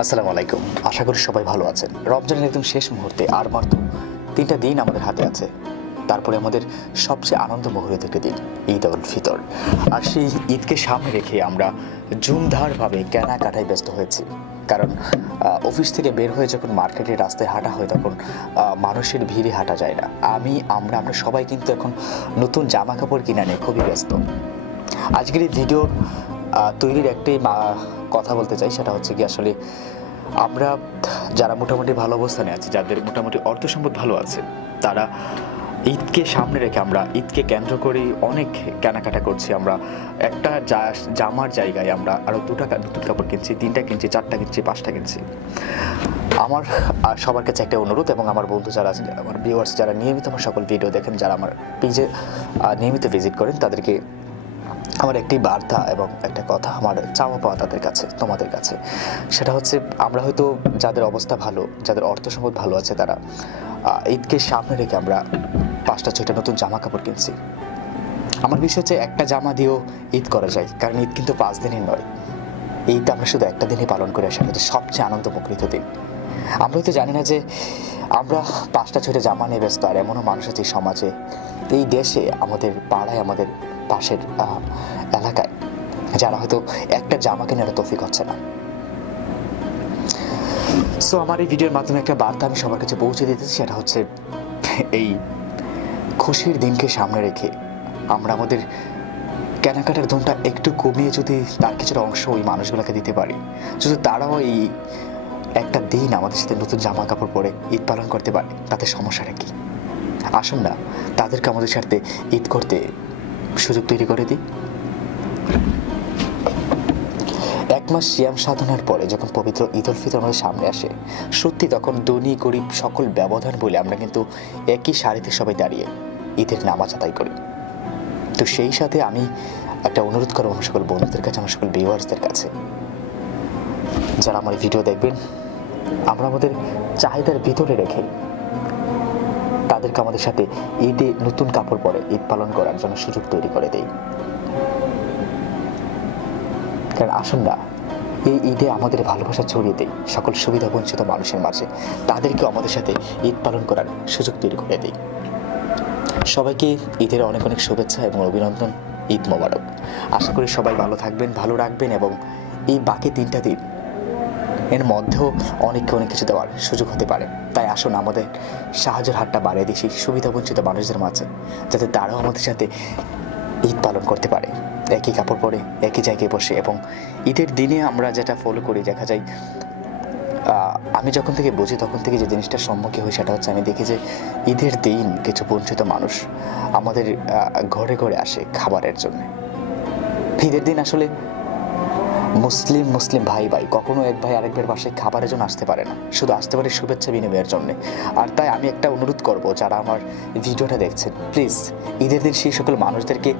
আসসালামু আলাইকুম। আশা করি সবাই ভালো আছেন। রমজানের একদম শেষ মুহূর্তে আর মাত্র 3টা দিন আমাদের হাতে আছে। তারপরে আমাদের সবচেয়ে আনন্দমুখরিত একটি দিন ঈদ উল ফিতর। আর সেই ঈদকে সামনে রেখে আমরা জুমধারভাবে কেনাকাটায় ব্যস্ত হয়েছি। কারণ অফিস থেকে বের হয়ে যখন মার্কেটের রাস্তায় হাঁটা হয় তখন মানুষের ভিড়ে হাঁটা যায় না। আমরা সবাই কিন্তু এখন নতুন জামা কাপড় কিনা নিয়ে খুবই ব্যস্ত। আজকের এই ভিডিওর তৈরির একটাই কথা বলতে চাই, সেটা হচ্ছে কি আসলে আমরা যারা মোটামুটি ভালো অবস্থানে আছি, যাদের মোটামুটি অর্থ সম্পদ ভালো আছে, তারা ঈদকে সামনে রেখে আমরা ঈদকে কেন্দ্র করেই অনেক কেনাকাটা করছি। আমরা একটা জামার জায়গায় আমরা আরও নতুন কাপড় কিনছি, 3টা কিনছি, 4টা কিনছি, 5টা কিনছি। আমার সবার কাছে একটা অনুরোধ, এবং আমার বন্ধু যারা আছেন, আমার ভিউয়ার্স যারা নিয়মিত আমার সকল ভিডিও দেখেন, যারা আমার পেজে নিয়মিত ভিজিট করেন, তাদেরকে আমার একটি বার্তা এবং একটা কথা, আমার চাওয়া পাওয়া তাদের কাছে, তোমাদের কাছে, সেটা হচ্ছে আমরা হয়তো যাদের অবস্থা ভালো, যাদের অর্থ সম্পদ ভালো আছে, তারা ঈদকে সামনে রেখে আমরা 5টা-6টা নতুন জামা কাপড় কিনছি। আমার বিষয় হচ্ছে একটা জামা দিয়েও ঈদ করা যায়, কারণ ঈদ কিন্তু 5 দিনের নয়। ঈদ আমরা শুধু একটা দিনই পালন করে আসি, এটা সবচেয়ে আনন্দমুখরিত দিন। আমরা হয়তো জানি না যে আমরা 5টা-6টা জামা নিয়ে ব্যস্ত, আর এমনও মানুষ আছে সমাজে, এই দেশে, আমাদের পাড়ায়, আমাদের পাশের এলাকায়, যারা হয়তো একটা জামা কেনার তৌফিক হচ্ছে না। সো আমার এই ভিডিওর মাধ্যমে একটা বার্তা আমি সবার কাছে পৌঁছে দিতেছি, সেটা হচ্ছে এই খুশির দিনকে সামনে রেখে আমরা আমাদের কেনাকাটার ধুমটা একটু কমিয়ে যদি তার কিছুটা অংশ ওই মানুষগুলোকে দিতে পারি, যদি তারাও এই একটা দিন আমাদের সাথে নতুন জামা কাপড় পরে ঈদ পালন করতে পারে, তাতে সমস্যাটা কি? আসুন না তাদেরকে আমাদের সাথে ঈদ করতে সুযোগ তৈরি করে দিই। 1 মাস সিয়াম সাধনার পরে যখন পবিত্র ঈদ উল ফিতর আমাদের সামনে আসে, সত্যি তখন ধনী গরিব সকল ব্যবধান বলে আমরা কিন্তু একই সারিতে সবাই দাঁড়িয়ে ঈদের নামাজ আদায় করি। তো সেই সাথে আমি একটা অনুরোধ করবো আমার সকল বন্ধুদের কাছে, আমার সকল ভিউয়ার্সদের কাছে, যারা আমার ভিডিও দেখবেন, আমরা আমাদের চাহিদার ভিতরে রেখে তাদেরকে আমাদের সাথে ঈদে নতুন কাপড় পরে ঈদ পালন করার জন্য সুযোগ তৈরি করে দেই। কারণ আসুন না এই ঈদে আমাদের ভালোবাসা ছড়িয়ে দেই সকল সুবিধা বঞ্চিত মানুষের মাঝে, তাদেরকেও আমাদের সাথে ঈদ পালন করার সুযোগ তৈরি করে দেই। সবাইকে ঈদের অনেক অনেক শুভেচ্ছা এবং অভিনন্দন। ঈদ মোবারক। আশা করি সবাই ভালো থাকবেন, ভালো রাখবেন, এবং এই বাকি 3টা দিন এর মধ্যেও অনেক কিছু দেওয়ার সুযোগ হতে পারে। তাই আসুন আমাদের সাহায্যের হাতটা বাড়িয়ে দিই সুবিধা বঞ্চিত মানুষদের মাঝে, যাতে তারাও আমাদের সাথে ঈদ পালন করতে পারে, একই কাপড় পরে একই জায়গায় বসে। এবং ঈদের দিনে আমরা যেটা ফলো করি, দেখা যায় আমি যখন থেকে বুঝি তখন থেকে যে জিনিসটার সম্মুখীন হই, সেটা হচ্ছে আমি দেখি যে ঈদের দিন কিছু বঞ্চিত মানুষ আমাদের ঘরে ঘরে আসে খাবারের জন্য। ঈদের দিন আসলে মুসলিম ভাই কখনো এক ভাই আরেক ভাইয়ের বাসায় খাবারের জন্য আসতে পারে না, শুধু আসতে পারে শুভেচ্ছা বিনিময়ের জন্য। আর তাই আমি একটা অনুরোধ করব, যারা আমার ভিডিওটা দেখছেন, প্লিজ ঈদের দিন সেই সকল মানুষদেরকে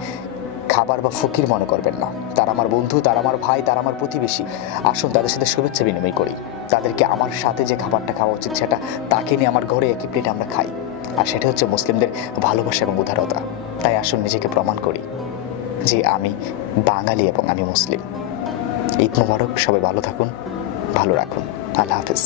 খাবার বা ফকির মনে করবেন না। তারা আমার বন্ধু, তারা আমার ভাই, তারা আমার প্রতিবেশী। আসুন তাদের সাথে শুভেচ্ছা বিনিময় করি, তাদেরকে আমার সাথে যে খাবারটা খাওয়া উচিত সেটা তাকে নিয়ে আমার ঘরে একই প্লেটে আমরা খাই। আর সেটা হচ্ছে মুসলিমদের ভালোবাসা এবং উদারতা। তাই আসুন নিজেকে প্রমাণ করি যে আমি বাঙালি এবং আমি মুসলিম। ঈদ মোবারক। সবাই ভালো থাকুন, ভালো রাখুন। আল্লাহ হাফেজ।